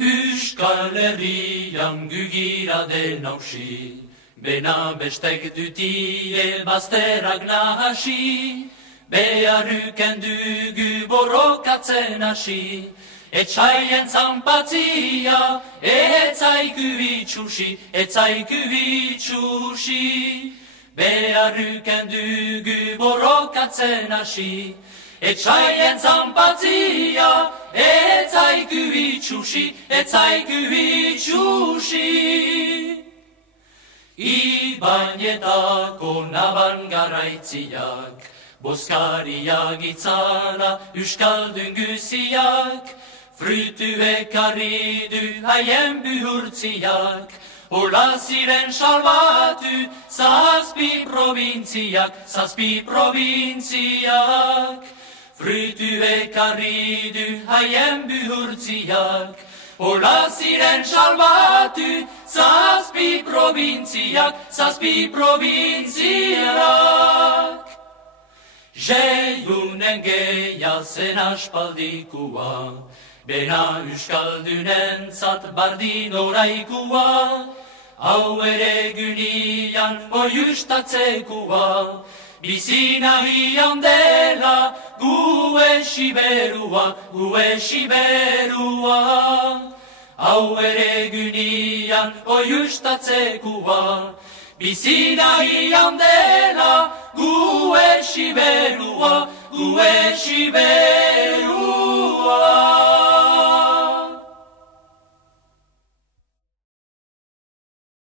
Euskal Herrian gugira den hausi, bena bestek dutie bazterrak nahasi, beharruken dugu borrokatzen hasi, etxaien zanpatzia, etzaiku itxusi, beharruken dugu borrokatzen hasi, etxaien zanpatzia, etzaiku itxusi. Ibainetako naban garaitziak, bozkariak itzala euskaldun guziak, frutuek harri du haien bihurtziak, hola ziren salbatu zazpi provintziak. Frutuek harri du haien bihurtziak, hola ziren salbatu zazpi provintziak. Jeiunen geia zen aspaldikua, bena euskaldunentzat bardin oraikua, hau ere gunian oiustatzekua, bizina hian dela gu esiberua. Hau ere gunian oiustatzekua, bizina hian dela gu esiberua.